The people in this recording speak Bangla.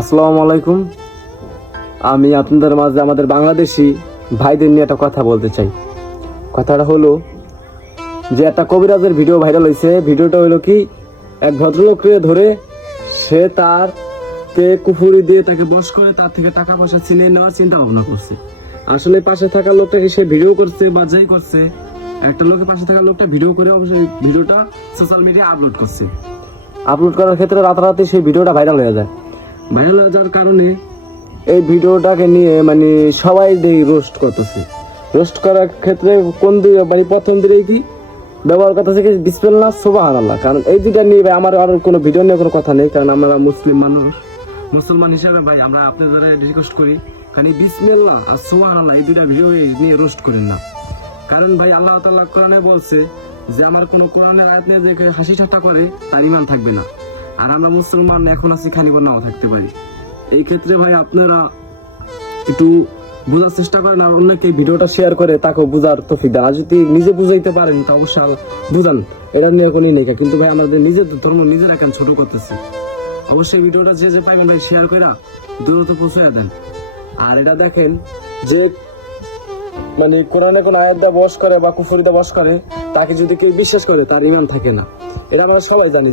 আসসালামু আলাইকুম। আমি আপনাদের মাঝে আমাদের বাংলাদেশি ভাইদের নিয়ে একটা কথা বলতে চাই। কথাটা হলো যে একটা কবিরাজের ভিডিও ভাইরাল হয়েছে। ভিডিওটা হলো কি, এক ভদ্রলোককে ধরে সে তার কে কুফুরি দিয়ে তাকে বশ করে তার থেকে টাকা পয়সা ছিনিয়ে নেওয়ার চিন্তা ভাবনা করছে। আসলে পাশে থাকা লোকটাকে সে ভিডিও করছে বা যাই করছে, একটা লোকের পাশে থাকা লোকটা ভিডিও করে অবশ্যই ভিডিওটা সোশ্যাল মিডিয়ায় আপলোড করছে। আপলোড করার ক্ষেত্রে রাতারাতি সেই ভিডিওটা ভাইরাল হয়ে যায়। ভাইরাল হয়ে যাওয়ার কারণে এই ভিডিওটাকে নিয়ে সবাই রোস্ট করতেছে। রোস্ট করার ক্ষেত্রে কোন প্রথম দিকেই কি ব্যবহার করতেছে কি বিসমিল্লাহ সুবহানাল্লাহ। কারণ এই দুইটা নিয়ে ভাই আমার আর কোনো ভিডিও নিয়ে কোনো কথা নেই, কারণ আমরা মুসলিম মানুষ, মুসলমান হিসেবে ভাই আমরা আপনাদের রিকোয়েস্ট করি, কারণ এই বিসমিল্লাহ আর সুবহানাল্লাহ এই দুইটা ভিডিও নিয়ে রোস্ট করেন না। কারণ ভাই আল্লাহ তাআলা কোরআনে বলছে যে আমার কোনো কোরআনের আয়াত নিয়ে যে হাসি ঠাট্টা করে তার ঈমান থাকবে না। আর আমরা মুসলমান এখন আছি, খানিবার নাও থাকতে পারি। এই ক্ষেত্রে ভাই আপনারা একটু বোঝার চেষ্টা করেন, আর অন্যকে ভিডিওটা শেয়ার করে তাকে বোঝার তৌফিক দেন। আর যদি নিজে বুঝাইতে পারেন তা অবশ্যই বুঝান, এটা নিয়ে কোনই নেই। কিন্তু ভাই আমাদের নিজের ধর্ম নিজেরা কেন ছোট করতেছি। অবশ্যই ভিডিওটা যে যে পাইবেন ভাই শেয়ার করে দূরত্ব পৌঁছায় দেন। আর এটা দেখেন যে কোরআনে কোন আয়াত দা বশ করে বা কুফরিদা বশ করে, তাকে যদি কেউ বিশ্বাস করে তার ঈমান থাকে না। এটা আমরা সবাই জানি।